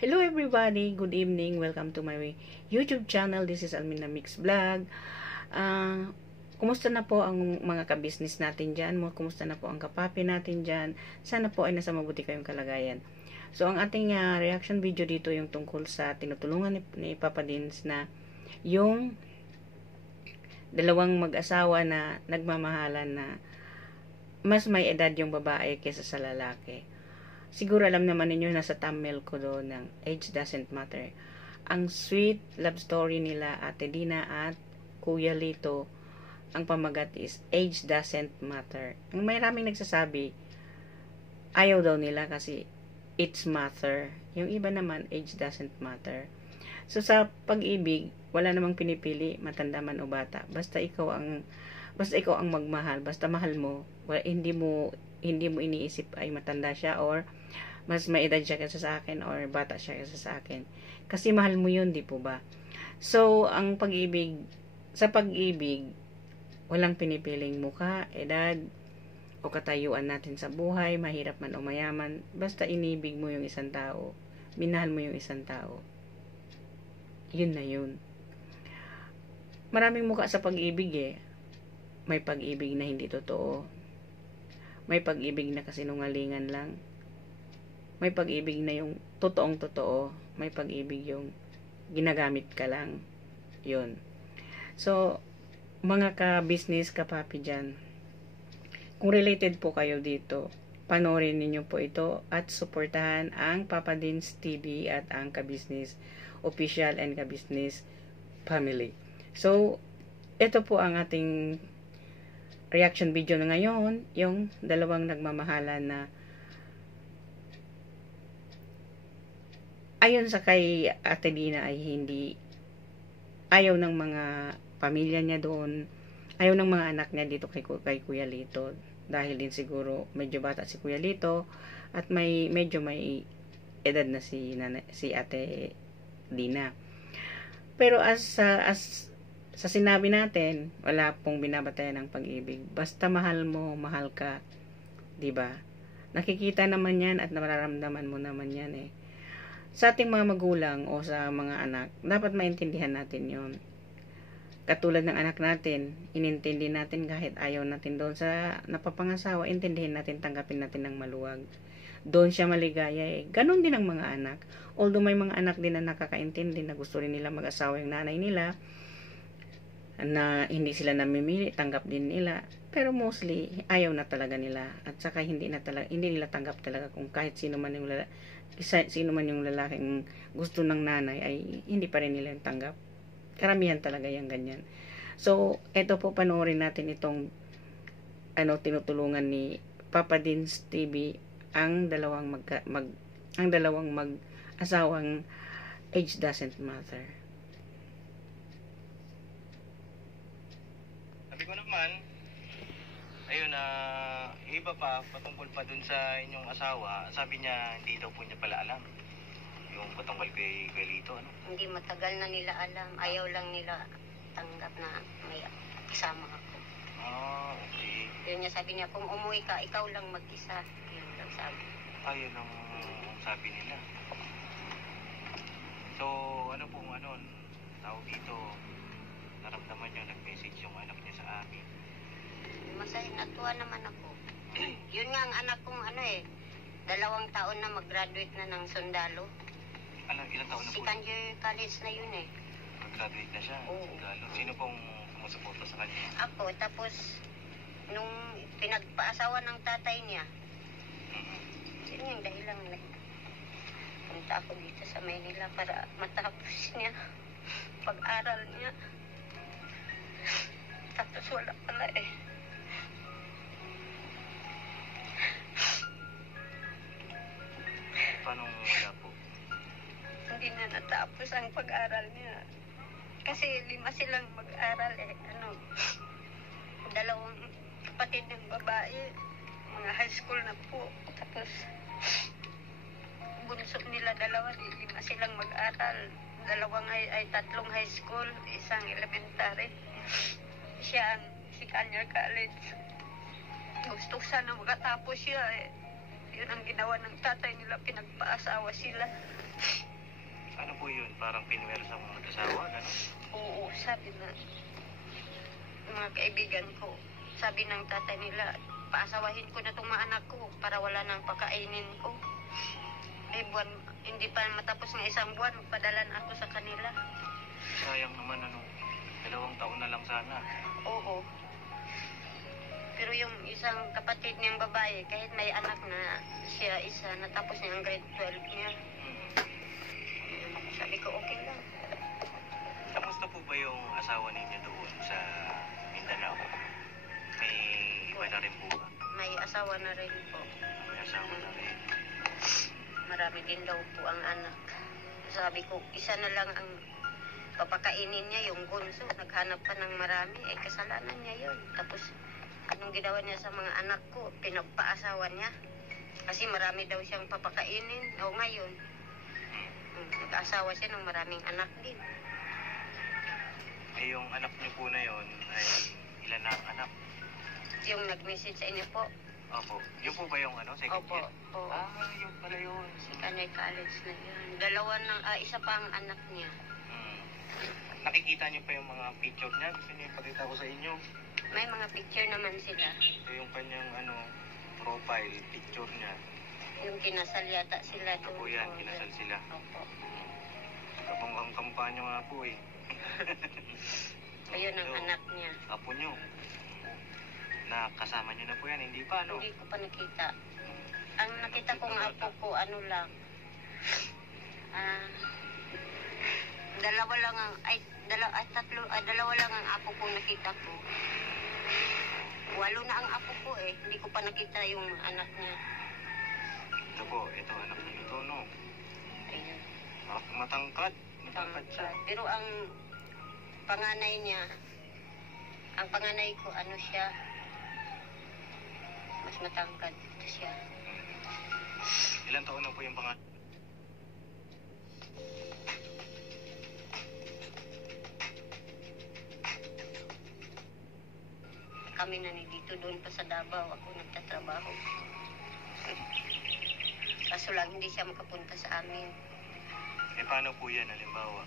Hello everybody, good evening. Welcome to my YouTube channel. This is Almina Mix Vlog. Kumusta na po ang mga ka-business natin dyan? Kumusta na po ang kapapi natin dyan? Sana po ay nasa mabuti kayong kalagayan. So, ang ating reaction video dito yung tungkol sa tinutulungan ni Papa Dins na yung dalawang mag-asawa na nagmamahalan na mas may edad yung babae kaysa sa lalaki. Siguro alam naman ninyo, nasa thumbnail ko doon ng Age Doesn't Matter. Ang sweet love story nila Ate Dina at Kuya Lito, ang pamagat is Age Doesn't Matter. Ang maraming nagsasabi, ayaw daw nila kasi it's matter. Yung iba naman, age doesn't matter. So sa pag-ibig, wala namang pinipili, matanda man o bata. Basta ikaw ang magmahal, basta mahal mo, hindi mo iniisip ay matanda siya or mas may edad siya kaysa sa akin or bata siya kaysa sa akin. Kasi mahal mo yun, di po ba? So, ang pag-ibig, sa pag-ibig, walang pinipiling mukha, edad, o katayuan natin sa buhay, mahirap man o mayaman. Basta inibig mo yung isang tao, minahal mo yung isang tao. Yun na yun. Maraming mukha sa pag-ibig eh. May pag-ibig na hindi totoo. May pag-ibig na kasinungalingan lang. May pag-ibig na yung totoong totoo. May pag-ibig yung ginagamit ka lang. Yun. So, mga ka-business, ka-papi dyan, kung related po kayo dito, panoorin ninyo po ito at suportahan ang Papa Dins TV at ang ka-business official and ka-business family. So, ito po ang ating reaction video na ngayon, yung dalawang nagmamahalan na ayon sa kay Ate Dina ay hindi ayaw ng mga pamilya niya doon, ayaw ng mga anak niya dito kay Kuya Lito, dahil din siguro medyo bata si Kuya Lito at medyo may edad na si Ate Dina. Pero sa sinabi natin, wala pong binabatayan ng pag-ibig. Basta mahal mo, mahal ka. 'Di ba? Nakikita naman 'yan at nararamdaman mo naman 'yan eh. Sa ating mga magulang o sa mga anak, dapat maintindihan natin 'yon. Katulad ng anak natin, inintindi natin kahit ayaw natin doon sa napapangasawa, intindihin natin, tanggapin natin ng maluwag. Doon siya maligaya eh. Ganon din ang mga anak. Although may mga anak din na nakakaintindi na gusto rin nila mag-asawa yung nanay nila, na hindi sila namimili, tanggap din nila, pero mostly ayaw na talaga nila, at saka hindi nila tanggap talaga kung kahit sino man yung lalaking gusto ng nanay ay hindi pa rin nila tanggap. Karamihan talaga yung ganyan. So eto po, panoorin natin itong tinutulungan ni Papa Dins TV ang dalawang mag-asawang Age Doesn't Matter. Ko naman, ayun, iba pa, patungkol pa dun sa inyong asawa, sabi niya, hindi daw po niya pala alam yung patungkol kay Lito, ano? Hindi matagal na nila alam, ayaw lang nila tanggap na may kasama ako. Okay. Yun niya, sabi niya, kung umuwi ka, ikaw lang mag-isa. Yun lang sabi. Ayun ang sabi nila. So, ano pong tawag dito, naramdaman niyo, nag-message yung anak niya sa amin. Masaya, natuwa naman ako. Yun nga ang anak kong 2 taon na mag-graduate na ng sundalo. Ilang taon na po? Second year college na yun eh. Mag-graduate na siya? Oo. Sundalo. Sino pong sumusuporta sa kanya? Ako, tapos nung pinagpaasawa ng tatay niya, yun yung dahilan punta ako dito sa Maynila para matapos niya pag-aral niya. Tapos wala pala eh. Paano wala po? Hindi na natapos ang pag-aral niya. Kasi 5 silang mag-aral eh. 2 kapatid ng babae, mga high school na po. Tapos bunso nila 2, 5 silang mag-aral. 2 ay 3 high school, 1 elementary. Siya ang senior college. Gusto sana makatapos siya eh. Yun ang ginawa ng tatay nila, pinagpaasawa sila. parang pinwersa mong mag-asawa, gano'n? Oo, sabi na, mga kaibigan ko, sabi ng tatay nila, paasawahin ko na itong mga anak ko para wala nang pakainin ko. Eh, hindi pa matapos ng isang buwan, magpadala na ako sa kanila. Sayang naman, 2 taon na lang sana. Oo. Pero yung isang kapatid niyang babae, kahit may anak na siya isa, natapos niya ang grade 12 niya. Sabi ko, okay lang. Kamusta po ba yung asawa ninyo doon sa Mindanao? May iba na rin po ba? May asawa na rin po. May asawa na rin. Marami din daw po ang anak. Sabi ko, isa na lang ang papakainin niya, yung bunso. Naghanap pa ng marami. Eh, kasalanan niya yun. Tapos, anong ginawa niya sa mga anak ko? Pinagpaasawa niya. Kasi marami daw siyang papakainin. O ngayon, nag-asawa siya ng maraming anak din. Eh, yung anak niyo po na yon ay ilan na ang anak? Yung nag-message sa inyo po. Opo. Yun po ba yung second Opo. year? Oo. Yun pala yun. Kanay college na yun. Isa pa ang anak niya. Nakikita niyo pa yung mga picture niya? Gusto niyo ipakita ko sa inyo? May mga picture naman sila. Ito yung kanyang profile picture niya. Yung kinasal yata sila doon. Opo yan, kinasal sila. Opo. Kapang kamukha niyo nga po eh. Ayun ang So, anak niya. apo niyo. Nakasama niyo na po yan, hindi pa, Hindi ko pa nakita. Ang nakita kong apo ko, lang. Dalawa lang ang, dalawa lang ang apo ko nakita ko. 8 na ang apo ko eh. Hindi ko pa nakita yung anak niya. Ito po, ito anak niyo ito, no? Ayun. Matangkad. Matangkad siya. Pero ang panganay niya, ang panganay ko, siya, mas matangkad siya. Ilan taon na po yung panganay? Kami na ni dito doon pa sa Davao. Ako nagtatrabaho. Kaso lang hindi siya makapunta sa amin. Eh paano po yan, halimbawa?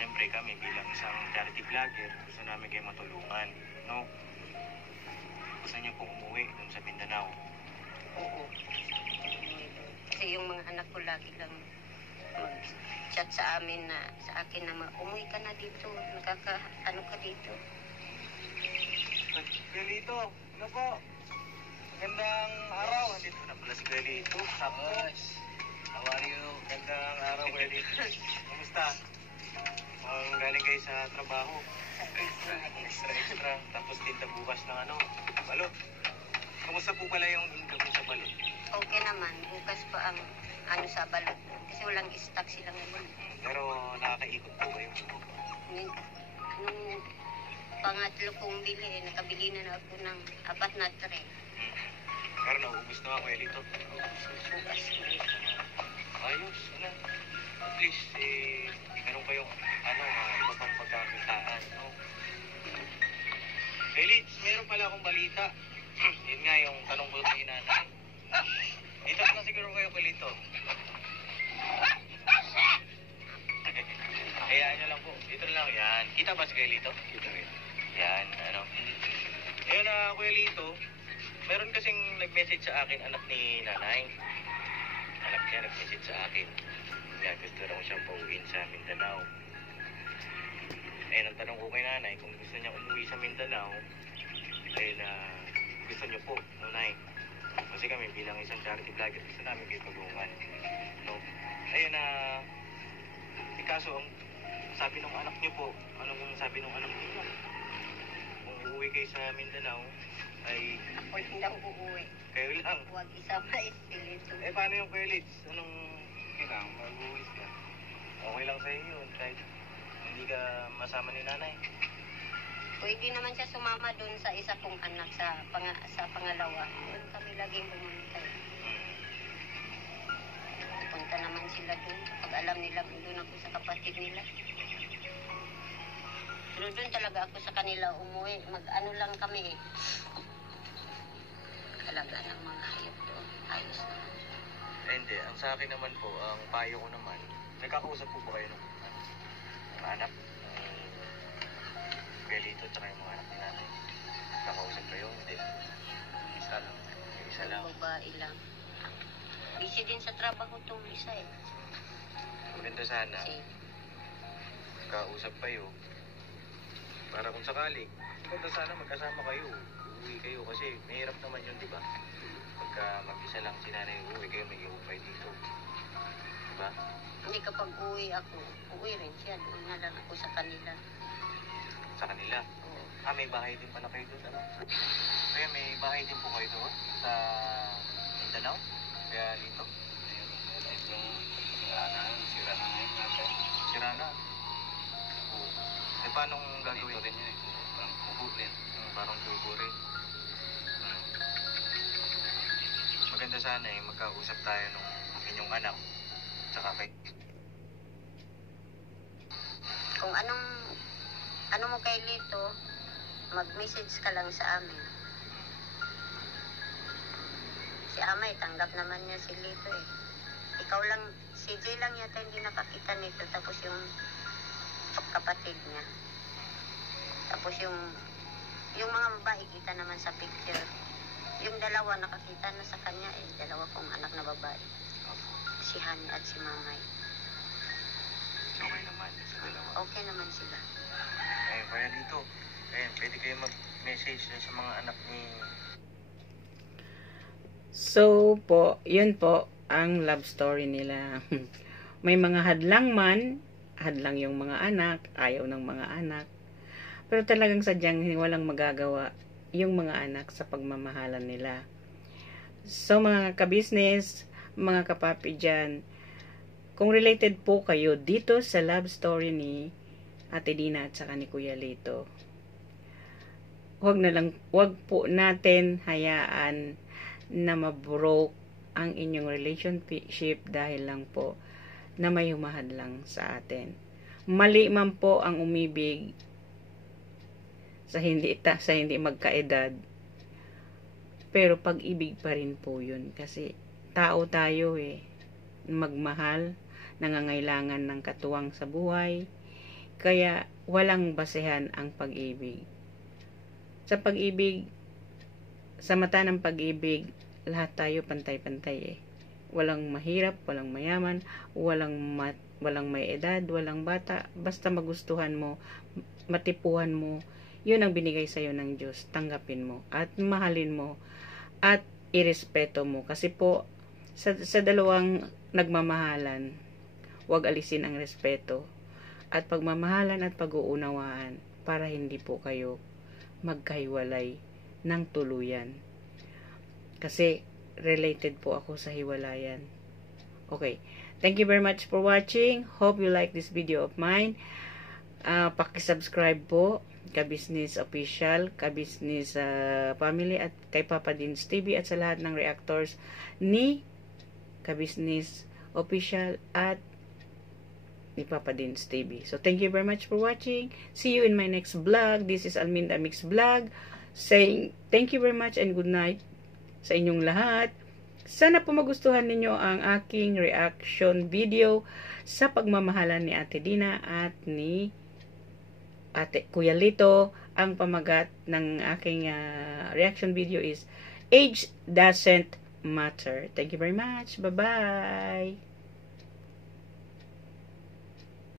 Siyempre kami bilang isang charity vlogger, gusto namin kayo matulungan, no? Gusto niyo pong umuwi dun sa Mindanao. Oo. Kasi yung mga anak ko lagi lang mag-chat sa amin sa akin na umuwi ka na dito. Ano ka dito? Galito, ano po? Magandang araw. Andito na pala si Galito. Tapos, how are you? Magandang araw, Galito. Kumusta? Galing kayo sa trabaho. Extra. Tapos tinta bukas ng balot. Kumusta po pala yung income mo sa balot? Okay naman. Bukas pa ang sa balot. Kasi walang stock sila ngayon. Pero nakakaikot po ba yung Nung pangatlo kong bili, nakabili na ako ng 4 na tray. Pero nauubos na ako, Galito. Bukas. Ayos, at least, meron kayong, iba pang pagkakitaan, no? Felix, meron pala akong balita. Yun nga yung tanong ko sa nanay. Dito na siguro kayo, Felito. Hayaan nyo lang po. Dito lang, yan. Kita ba si Felito? Kita rin. Yan, Ayun na, Kuya Lito, meron kasing nag-message sa akin, anak ni nanay. Anak niya nag-message sa akin. Yan, gusto raw siyang pauwiin sa Mindanao. Ayun, ang tanong ko kay nanay, kung gusto niya umuwi sa Mindanao, ayun gusto niyo po, nanay. Kasi kami bilang isang charity vlogger, gusto namin kayo tulungan. No? Ayun kaso, ang sabi ng anak niyo po, anong sabi ng anak niyo? Kung uuwi kayo sa Mindanao, ay... Ako hindi ako uuwi. Kayo lang. Huwag isama ispilito. Eh, paano yung Felix? Anong kailangan? Mag-uwi ka. Okay lang sa iyo yun, kahit hindi ka masama ni nanay. Pwede naman siya sumama doon sa isa kong anak sa pangalawa. Doon kami laging pumunta. Punta naman sila doon. Pag alam nila doon ako sa kapatid nila. Pero doon talaga ako sa kanila umuwi. Mag-ano lang kami Talaga ng mga hayop doon. Ayos na. Hindi, ang sa akin naman po, ang payo ko naman, nagkakausap po ba kayo ng anak? Kuya Lito, tsaka yung mga anak ni nanay. Kakausap kayo? Hindi. Isa lang. Isa lang. Babae lang. Busy din sa trabaho tong isa eh. Maganda sana, Kasi, kausap kayo. Para kung sakali, maganda sana magkasama kayo. Uuwi kayo kasi mahirap naman yun, di ba? Pagka mag-isa lang si nanay, uuwi kayo, may iupay dito. Diba? hindi kapag uwi ako, uwi rin siya. Doon na lang ako sa kanila. Sa kanila. Oo. May bahay din pala kayo doon, ano? Kaya may bahay din po kayo doon sa Mindanao? Kaya dito? Sira na ngayon natin. Sira na? Oo. Paano gagawin? Dito rin yun eh. Parang kubo rin. Parang kubo rin. Maganda sana eh, magkausap tayo nung inyong anak. Tsaka kay... Kung ano mo kay Lito, mag-message ka lang sa amin. Si Amay, tanggap naman niya si Lito eh. Ikaw lang, si Jay lang yata hindi nakakita nito, tapos yung kapatid niya. Tapos yung mga babae kita naman sa picture. Yung dalawa nakakita na sa kanya eh, dalawa kong anak na babae. Si Hani at si Mamay. Okay naman sa dalawa. Okay naman sila. Kaya dito, pwede kayo mag-message sa mga anak ni... So po, yun po ang love story nila. May mga hadlang man, hadlang yung mga anak, ayaw ng mga anak. Pero talagang sadyang walang magagawa yung mga anak sa pagmamahalan nila. So mga ka-business, mga kapapi dyan, kung related po kayo dito sa love story ni Ate Dina at saka ni Kuya Lito, wag po natin hayaan na mabroke ang inyong relationship dahil lang po na may humahad lang sa atin. Mali man po ang umibig sa hindi magkaedad, pero pag-ibig pa rin po yun kasi tao tayo eh, magmahal, nangangailangan ng katuwang sa buhay, kaya walang basehan ang pag-ibig. Sa pag-ibig, sa mata ng pag-ibig, lahat tayo pantay-pantay eh. Walang mahirap, walang mayaman, walang may edad, walang bata, basta magustuhan mo, matipuhan mo, yun ang binigay sa'yo ng Diyos, tanggapin mo, at mahalin mo, at irespeto mo. Kasi po, sa dalawang nagmamahalan, huwag alisin ang respeto, at pagmamahalan at pag-uunawaan, para hindi po kayo magkahiwalay ng tuluyan. Kasi, related po ako sa hiwalayan. Okay. Thank you very much for watching. Hope you like this video of mine. Paki-subscribe po, Ka-Business Official, Ka-Business Family, at kay Papa Dins TV, at sa lahat ng reactors ni Ka-Business Official at ni Papa Dins TV. So, thank you very much for watching. See you in my next vlog. This is Alminda Mix Vlog, saying thank you very much and good night sa inyong lahat. Sana po magustuhan ninyo ang aking reaction video sa pagmamahalan ni Ate Dina at ni Kuya Lito. Ang pamagat ng aking reaction video is Age Doesn't Matter. Thank you very much. Bye-bye.